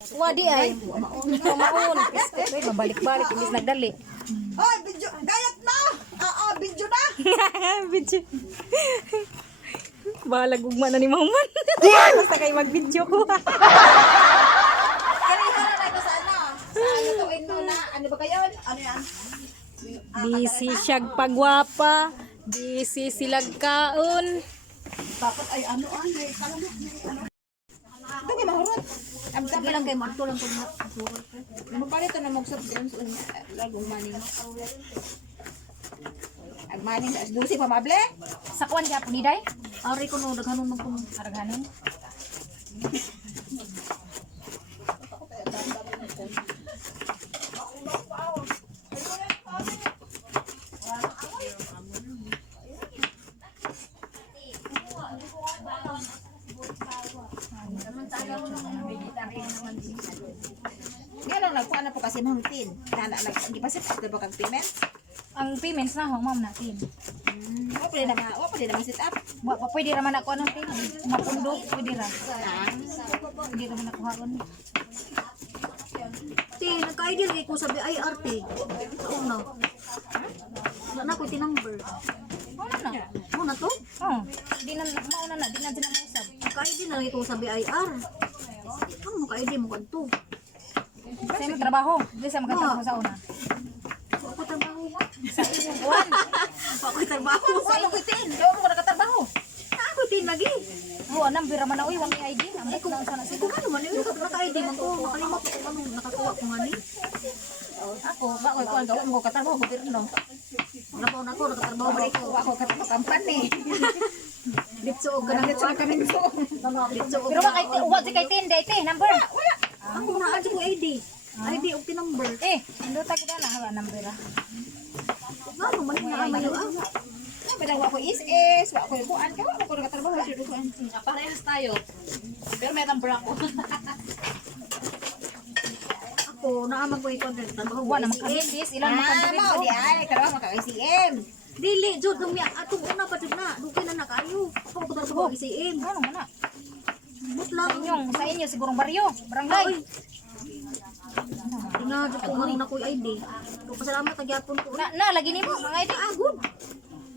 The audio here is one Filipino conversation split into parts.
Wadi ay. Maon. Ay, mabalik-balik imbis nagdali. Ay, video. Gayat na. Video na. Video. Balag ugma na ni Mauman. Basta kayo mag-video ko. Kanina na ko sa ano. Sa ano to, ano ba kayo? Ano yan? Busy siyag pagwapa. Busy silag kaon. Dapat ay ano may kalamot. Ito kay mahurot. Ang sige lang kay Marto lang kung mahurot. Ano pa rito na mag-soft drinks lagong maning. Ag maning as busi pa mable. Sa kuwan kaya po ni Day? Ari ko no daghanon man ko. Araghanon. Ngayon nagkuha na po kasi mahuntin. Nagpasit up na ba kang payment? Ang payments na hong ma'am natin. Wala pa din naman sit up. Pwede raman ako anong payment. Mapundo, pwede ra. Pwede raman ako haron. Ti, nagka-ideal kay ko sabi IRT. Taon na. Wala na ko tinumber. Ano na? Muna to? Oh, di na mauna na, di na din ang usab. Nagka-ideal na kay ko sabi IR. Ano nagka-ideal mo kanto? Sa imong trabaho, di sa magkatrabaho sa una. Ako trabaho. Sa imong buwan. Ako trabaho. Sa imong itin, daw mo nakatrabaho. Ako tin lagi. Oo, anang bira man na uy, wang ID. Ang buk na sana Ito sila. ano man yun? Naka-ID man ko. Nakalimot ko ano nakakuha ko nga ni. Ako, ba ko kuan daw mo katrabaho gobyerno. Wala pa na ko nakatrabaho ba ko. Ako katrabaho company. Litso og ganang kuha. Litso og. Pero ba kay uwa si kay tin, day tin, number. Wala. Ako na adyo ko ID. ID og tinumber. Ando ta kita na hala number. Ano man na amayo ah. Padang wa ko is wa ko kuan ka wa ko nakatrabaho sa kuan. Parehas tayo. Pero may number ako. Ako naamag ko i-contact trabaho. Uwa na makabisis, ilan Mao makabisis. di ay trabaho maka ICM. Dili jud nung atong una pa jud na. Dugay na nakayo. Ako ko trabaho ICM. Ano man na? But lang. Sa inyo sigurong baryo, barangay. Ay. Ina jud ko man na ko ID. Ko pasalamat tagyapon ko. Na lagi nimo mga ID. Agud.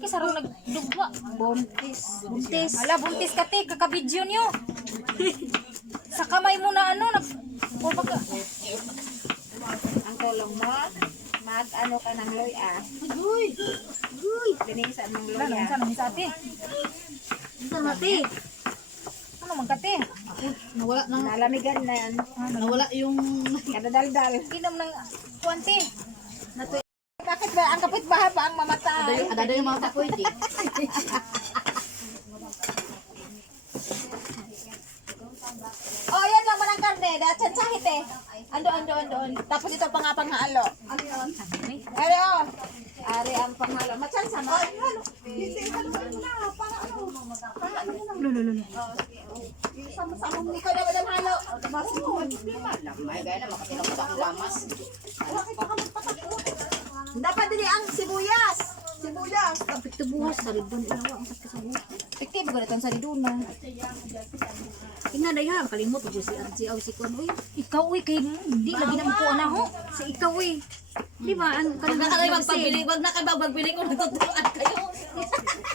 Kisa ron nagdugwa. Buntis. Buntis. Hala, buntis ka te, kakabidyo nyo. Sa kamay mo na ano, o baka, Ang tulong mo mag ano ka ng loya. Uy. Uy. Linisan ng wala naman loya. sa namin sa ate. Isa na ti. Ano man ka te? Nawala na. Nalamigan na yan. Nawala yung Kadadaldal. Inom ng kuwante. Bakit ba ang kapitbahay ba ang mamatay? ada yung mga pwede. Oh, yan lang manang karne. Datsan sahit eh. Ando. Tapos ito pa nga panghalo. Ano yun? Ari oh. Ari ang panghalo. Matsan sama. Ay, halo. Halo na. Para ano? Para ano na? Lolo. Sama-sama mo ka na madam halo. Mas mo. Dapat din ang sibuyas. Sibuyas. Kapit to buhos sa ribon inawa ang sakit sa buhos. Efektibo ko itong sa riduna. Ina dayha kalimot ko si RJ aw si kon uy. Ikaw uy, kay di lagi na ko na ho. Si ikaw uy. Di ba an kanang magpabili wag na kayo magbili ko natutuan kayo.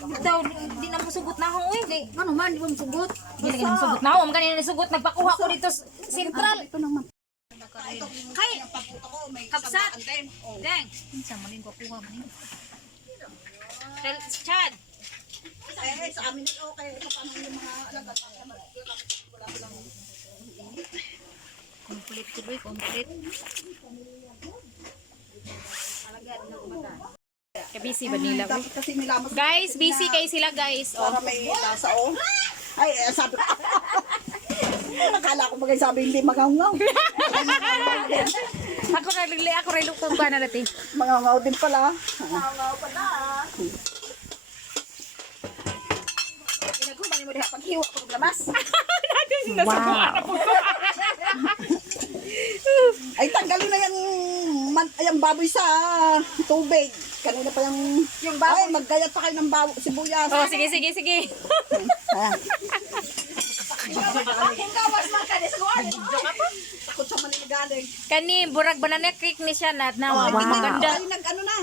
Ikaw, di na mo sugot na ho uy. Kay, ano man di mo sugot. di lagi na mo sugot na ho. Ang kanina nisugot, nagpakuha ko dito sa sentral. Ito naman. Kay, kapsat. Deng. Sa maling ko kuha maling. Chad. Eh, sa amin okay. Ito pa yung mga alagat. Complete tuloy, complete. Busy ba nila? uy? Kasi nilamos Guys, busy kayo sila guys. Oh. para may lasa oh. Ay, sabi ko. Akala ko bagay sabi hindi mangangaw. Ako rin lukong ba na natin? Mangangaw din pala. Mangangaw pala. Pinagkuman mo diha paghiwa ko ng lamas. Wow. Ay, tanggalin na yung baboy sa tubig. Kanina pa yung baboy. Ay, maggayat pa kayo ng sibuyas. Oh, sige. Ha? Kung gawas man ka, di sa kuwan. Takot sa maniligalig. Kani burag banana cake ni siya na maganda. Ay, nag-ano na.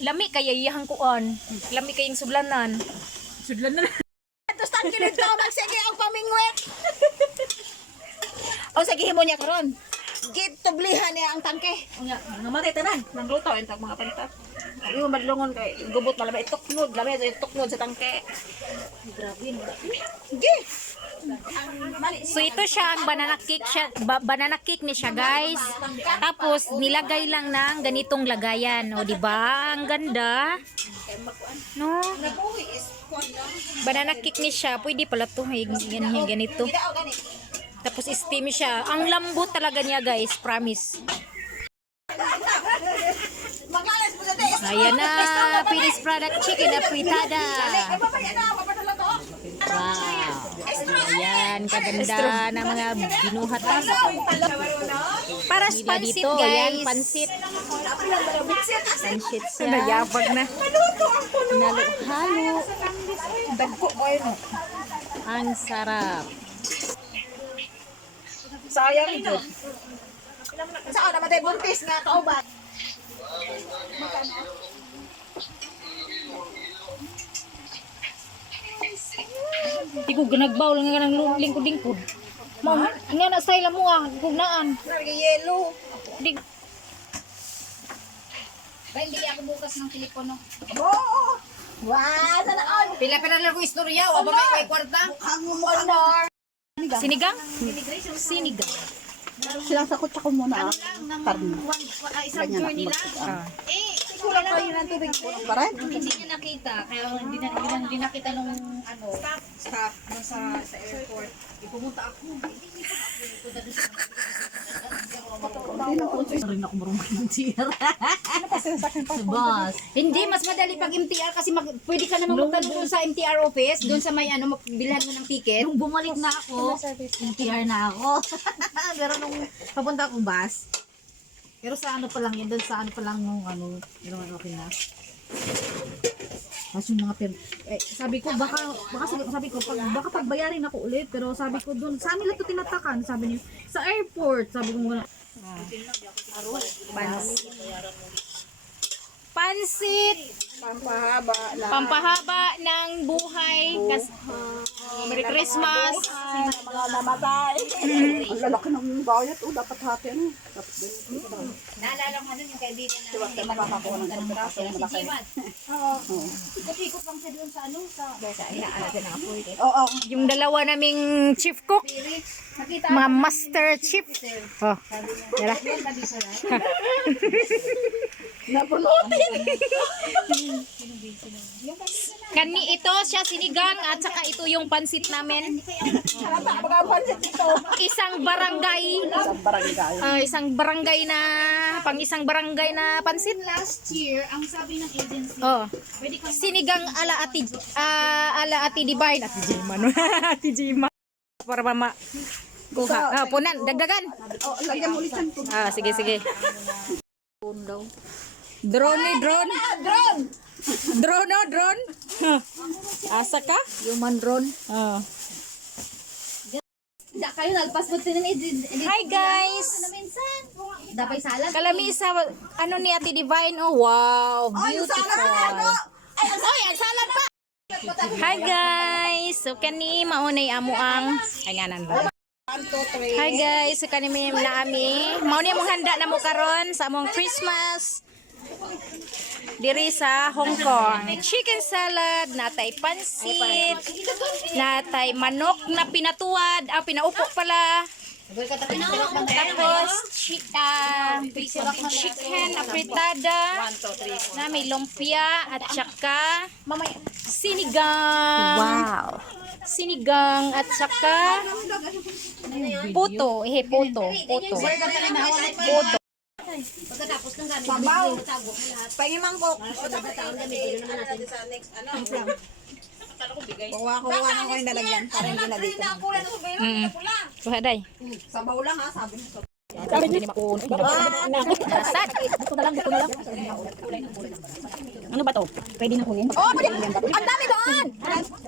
Lami kaya iyahang kuan. Lami kayong sudlanan. Sudlanan. Tapos tan kinito, magsige ang pamingwit. O, sige, himo niya karon. Gitublihan niya ang tangke. Namatay tanan. Nangluto, entang mga pantat. Yung madlungon kay gubot malabay ituknod, lamay ituknod sa tangke. Sige. So ito siya ang banana cake siya, banana cake ni siya guys. Tapos nilagay lang ng ganitong lagayan, o di ba? Ang ganda. No? Banana cake ni siya, pwede pala to ganito. Tapos steam siya. Ang lambot talaga niya guys, promise. Magalas mo sa tayo. Ayan na, finished product chicken na fritada. Ay, babaya na, papadala to. Wow. Ayan, kaganda ng mga binuhat. Para Pansit, dito, guys. ayan, pansit. Pansit siya. Nayabag na. Halo. Dagko ko yun. Ang sarap. Sayang ito. Saan namatay buntis nga kauban? Di ko ganagbawal nga ng lingkod-lingkod. Ma'am, nga na style mo ah, gugnaan. Nag-yellow. Di Ba, hindi ako bukas ng telepono. Oh! Wow! Sana on! Pila-pila lang ko istorya. O ba may kwarta? Honor! sinigang? Sinigang. Sinasakot ako muna. Isang journey lang. Kulang pa yun ang tubig. Para? Hindi niya nakita. Kaya hindi nakita nung ano. Staff. Sa airport. Pumunta ako. Rin ako marunong MTR. Boss. Hindi, mas madali pag MTR kasi pwede ka naman magtanong doon sa MTR office, doon sa may ano, bilhan mo ng ticket. Nung bumalik na ako, MTR na ako. Pero nung papunta akong bus, pero sa ano pa lang yun, doon sa ano pa lang nung ano, pero okay na. Tapos yung mga sabi ko sabi ko baka pagbayarin ako ulit, pero sabi ko doon sa nila to tinatakan, sabi niya sa airport, sabi ko muna. Pansit. Pampahaba ng buhay. Merry Christmas. Mga namatay. Ang lalaki ng bayat. Dapat hati ano. Naalala ko ano yung kaibigan na Kaya makakakuha ng pagkakaso ng malaki. ikot-ikot lang siya doon sa ano, sa Oo. Yung dalawa naming chief cook. nakita Mga master chief. Oh. Yara. Napunutin. Kani ito siya sinigang at saka ito yung pansit namin. Pagkapansit ito. Isang barangay. Isang barangay. Isang barangay na isang barangay na pansit. last year, ang sabi ng agency, Oh. pwede kang Sinigang ala ati Divine. Ati Jima no. Ati Jima. Para mama. Kuha. Punan, dagdagan. Oh, lagyan mo ulit yan. Sige, sige. Drone ni drone. Drone! Drone no, drone. Asa ka? human drone. Da kayo nagpasbot din ng Hi guys. minsan. Dapat salad. Kalami sa ano ni Ate Divine. Oh wow, Ay, yung salad na ano? beautiful. Ay, ang salad pa. Hi guys. So kani maunay amo ang nganan ba. 1, 2, 3. Hi guys, so kani may naami. Mao ni among handa na mo karon sa among Christmas. Diri sa Hong Kong. Chicken salad, natay pansit, natay manok na pinatuwad, pinaupo pala. Tapos chicken na fritada, na may lumpia at saka sinigang. Wow. Sinigang at saka puto, puto. Pagkatapos ng gamit, Sabaw. tago mo lahat. Pahimangkok. Pagkatapos ng gamit, yun naman natin. Kuha na ko yung lalagyan. Para hindi na dito. Kuha day. Sabaw lang ha, sabi mo. Sabi niyo ko. Sad. Ano ba to? Pwede na kunin? Oh, pwede. Ang dami doon.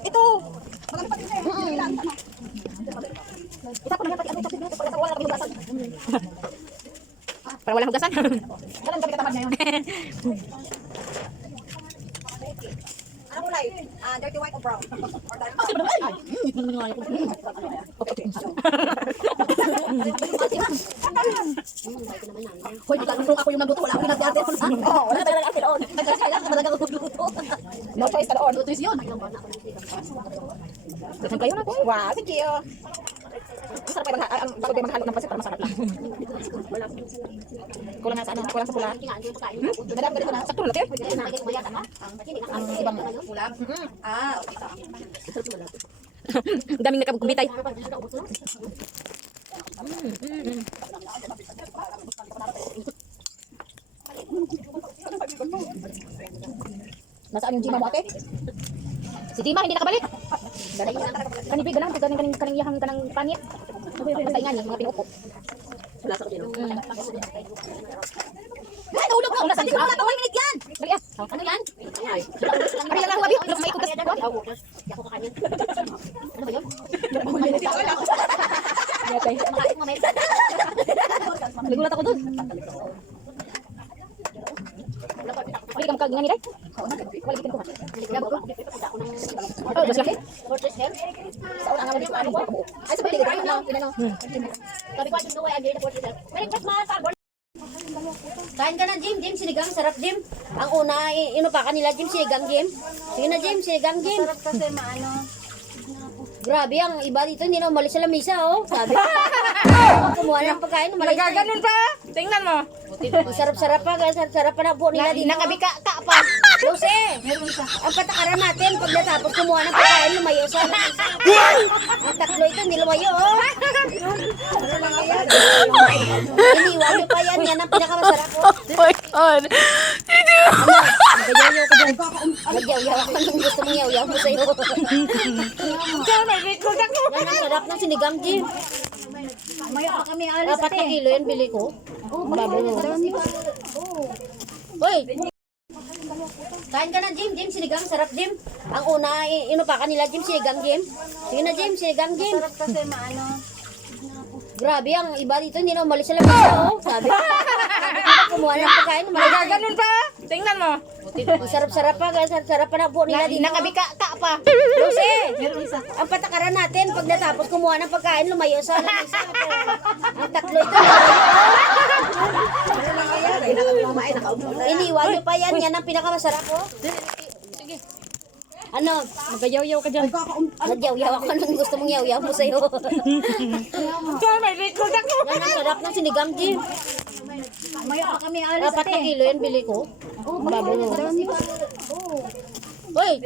Ito. Maganda pa din. Itapon na yan, pati ano, wala kami hugasan. Para walang hugasan. Walang kami katamad ngayon. Ano kulay? Dirty white or brown? Or dark? Hoy, kung ako yung nagluto, wala akong ginagawa. Oo, wala talaga ako doon. Talaga ako nagluto. No choice ka doon. Luto yun. Dagan kayo na ko. Wow, thank you. Masarap kayo ang bago kayo maghalo ng pasit para masarap lang. Kulang na sa ano, kulang sa pula. Madam, ganito na. Sakto na natin. Ang ibang ulam. Okay. Daming nakabumbitay. Nasaan yung Gima mo, ate? Si Dima hindi nakabalik. Kanibig ganang kaning yahang kanang panit. Patay nga ni mga pinupo. Wala sa kanya. Ay, nahulog na! Nasaan? Hindi ko wala 1 minute yan! Dali ah. Ano yan? Ari lang wabi. May kutas ko. Ako ka kanyan. Ano ba yun? Yatay. Makain mo, may. Nagulat ako dun. Wali ka magkagingani day? Wali ka ko. Oh, mas laki? Sa una nga dito, ano ko? Ay, sa balik, ano? Pinano? Sabi ko, I don't know why I'm here to watch this. Merry Christmas! Kain ka na, Jim. Jim, sinigang. Sarap, Jim. Ang una, inupakan nila, Jim. Sinigang, Jim. Sige na, Jim. Sinigang, Jim. Sarap kasi maano. Grabe, ang iba dito, hindi na umalis sa lamisa, oh. Sabi. Kumuha ng pagkain, umalis na. Nagaganon pa. Tingnan mo. Ang sarap-sarap pa, sarap pa na po nila dito. Nakabika ka pa. Lucy, ang patakaran natin, pag natapos kumuha ng pagkain, lumayo sa lamisa. Ang tatlo ito, hindi lumayo, oh. Iniwan nyo pa yan, yan ang pinakamasarap, oh. my God. Nagayaw ka dyan. Nagayaw ka nung gusto mong yaw mo sa'yo. Kaya may record ako. Yan ang sarap ng sinigang, Jim. Maya pa kami alis, 4 na kilo yan, bili ko. Bago. Hoy! Kain ka na, Jim. Jim, sinigang. Sarap, Jim. Ang una, inupakan nila, Jim. Sinigang, Jim. Sige na, Jim. Sinigang, Jim. Sarap kasi maano. Grabe, ang iba dito, hindi na umalis sa lamisa, oh. Sabi. Kumuha ng pagkain, umalis. Nagaganon pa. Tingnan mo. Ang sarap-sarap pa, sarap pa na po nila dito. Nakabika ka pa. Lucy, ang patakaran natin, pag natapos kumuha ng pagkain, lumayo sa lamisa. Ang tatlo ito, iniwan nyo pa yan, yan ang pinakamasarap, oh. Ano? Magayaw-yaw ka dyan. Nagyaw-yaw ako nung gusto mong yaw-yaw mo sa'yo. Kaya may record ako. Yan ang sarap ng sinigang, Jim. Maya pa kami alis, 4 na kilo yan, bili ko. Bago. Hoy!